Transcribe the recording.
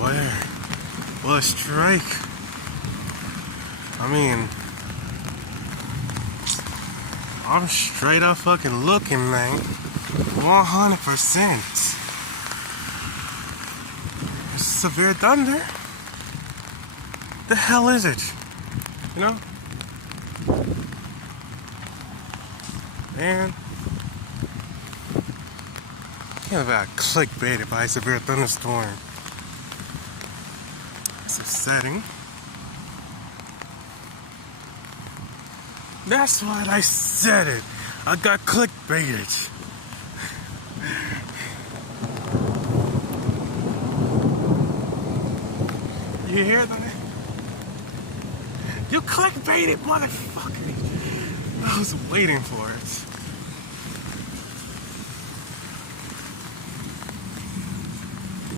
Where? Will it strike? I mean, I'm straight up fucking looking, man. 100%. It's severe thunder. The hell is it? You know? Man. Can't about clickbaited by a severe thunderstorm. It's upsetting. That's what I said it. I got clickbaited. You hear that? You clickbaited, motherfucker. I was waiting for it.